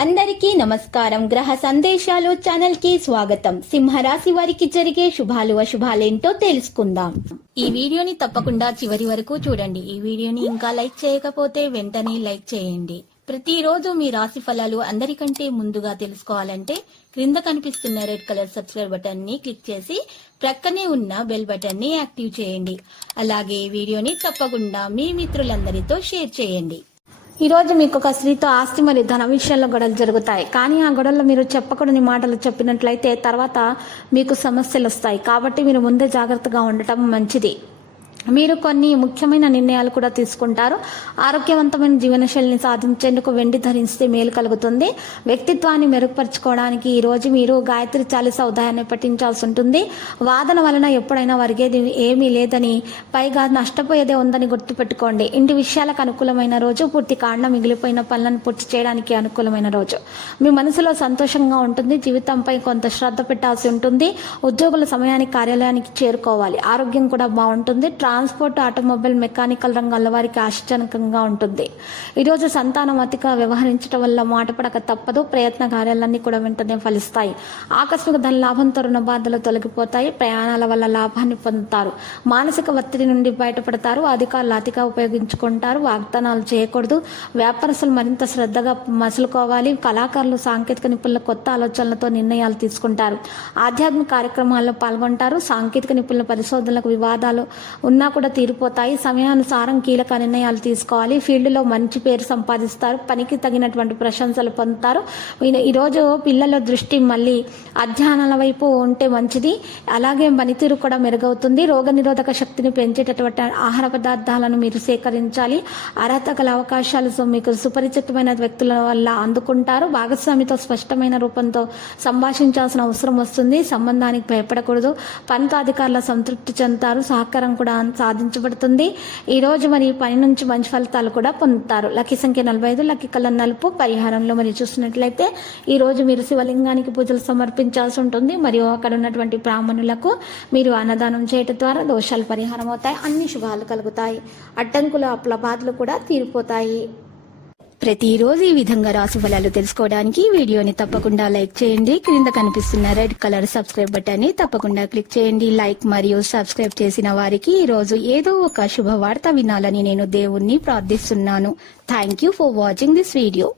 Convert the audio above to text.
అందరికీ నమస్కారం. గ్రహ సందేశాలు ఛానల్ కి స్వాగతం. సింహరాశి వారికి జరిగే శుభాలు అశుభాలేంటో తెలుసుకుందాం. ఈ వీడియోని తప్పకుండా చివరి వరకు చూడండి. ఈ వీడియోని ఇంకా లైక్ చేయకపోతే వెంటనే లైక్ చేయండి. ప్రతిరోజు మీ రాశి ఫలాలు అందరికంటే ముందుగా తెలుసుకోవాలంటే క్రింద కనిపిస్తున్న రెడ్ కలర్ సబ్స్క్రైబ్ బటన్ ని క్లిక్ చేసి ప్రక్కనే ఉన్న బెల్ బటన్ ని యాక్టివ్ చేయండి. అలాగే వీడియోని తప్పకుండా మీ మిత్రులందరితో షేర్ చేయండి. ఈ రోజు మీకు ఒక స్త్రీతో ఆస్తి మరియు ధన విషయాల్లో గొడవలు జరుగుతాయి. కానీ ఆ గొడవల్లో మీరు చెప్పకూడని మాటలు చెప్పినట్లయితే తర్వాత మీకు సమస్యలు వస్తాయి. కాబట్టి మీరు ముందే జాగ్రత్తగా ఉండటం మంచిది. మీరు కొన్ని ముఖ్యమైన నిర్ణయాలు కూడా తీసుకుంటారు. ఆరోగ్యవంతమైన జీవనశైలిని సాధించేందుకు వెండి ధరిస్తే మేలు కలుగుతుంది. వ్యక్తిత్వాన్ని మెరుగుపరచుకోవడానికి ఈ రోజు మీరు గాయత్రి చాలీస ఉదయాన్నే పఠించాల్సి ఉంటుంది. వాదన వలన ఎప్పుడైనా వరిగేది ఏమీ లేదని, పైగా నష్టపోయేదే ఉందని గుర్తుపెట్టుకోండి. ఇంటి విషయాలకు అనుకూలమైన రోజు. పూర్తి కాండ మిగిలిపోయిన పనులను పూర్తి చేయడానికి అనుకూలమైన రోజు. మీ మనసులో సంతోషంగా ఉంటుంది. జీవితంపై కొంత శ్రద్ధ పెట్టాల్సి ఉంటుంది. ఉద్యోగుల సమయానికి కార్యాలయానికి చేరుకోవాలి. ఆరోగ్యం కూడా బాగుంటుంది. ట్రాన్స్పోర్ట్, ఆటోమొబైల్, మెకానికల్ రంగాల వారికి ఆశ్చర్యజనకంగా ఉంటుంది. ఈరోజు సంతానం అతిగా వ్యవహరించడం వల్ల మాట పడక తప్పదు. ప్రయత్న కార్యాలన్నీ కూడా వెంటనే ఫలిస్తాయి. ఆకస్మిక ధన లాభంతో రుణ బాధలు తొలగిపోతాయి. ప్రయాణాల వల్ల లాభాన్ని పొందుతారు. మానసిక ఒత్తిడి నుండి బయటపడతారు. అధికారులు అతిగా ఉపయోగించుకుంటారు. వాగ్దానాలు చేయకూడదు. వ్యాపారస్తులు మరింత శ్రద్ధగా మసులుకోవాలి. కళాకారులు, సాంకేతిక నిపుణుల కొత్త ఆలోచనలతో నిర్ణయాలు తీసుకుంటారు. ఆధ్యాత్మిక కార్యక్రమాల్లో పాల్గొంటారు. సాంకేతిక నిపుణుల పరిశోధనలకు వివాదాలు ఉన్నా కూడా తీరిపోతాయి. సమయానుసారం కీలక నిర్ణయాలు తీసుకోవాలి. ఫీల్డ్లో మంచి పేరు సంపాదిస్తారు. పనికి తగినటువంటి ప్రశంసలు పొందుతారు. ఈరోజు పిల్లల దృష్టి మళ్ళీ అధ్యయనాల వైపు ఉంటే మంచిది. అలాగే పనితీరు కూడా మెరుగవుతుంది. రోగనిరోధక శక్తిని పెంచేటటువంటి ఆహార పదార్థాలను మీరు సేకరించాలి. అర్హత గల అవకాశాలు మీకు సుపరిచితమైన వ్యక్తుల వల్ల అందుకుంటారు. భాగస్వామితో స్పష్టమైన రూపంతో సంభాషించాల్సిన అవసరం వస్తుంది. సంబంధానికి భయపడకూడదు. పనితో అధికారుల సంతృప్తి చెందుతారు. సహకారం కూడా సాధించబడుతుంది. ఈ రోజు మరి పని నుంచి మంచి ఫలితాలు కూడా పొందుతారు. లక్కీ సంఖ్య 45, లక్కీ కలర్ నలుపు. పరిహారంలో మరి చూసినట్లయితే ఈ రోజు మీరు శివలింగానికి పూజలు సమర్పించాల్సి ఉంటుంది. మరియు అక్కడ ఉన్నటువంటి బ్రాహ్మణులకు మీరు అన్నదానం చేయడం ద్వారా దోషాలు పరిహారం అవుతాయి. అన్ని శుభాలు కలుగుతాయి. అడ్డంకుల అప్లబాధలు కూడా తీరిపోతాయి. ప్రతిరోజు ఈ విధంగా రాశి ఫలాలు తెలుసుకోవడానికి వీడియోని తప్పకుండా లైక్ చేయండి. క్రింద కనిపిస్తున్న రెడ్ కలర్ సబ్స్క్రైబ్ బటన్ ని తప్పకుండా క్లిక్ చేయండి. లైక్ మరియు సబ్స్క్రైబ్ చేసిన వారికి ఈ రోజు ఏదో ఒక శుభవార్త వినాలని నేను దేవుణ్ణి ప్రార్థిస్తున్నాను. Thank you for watching this video.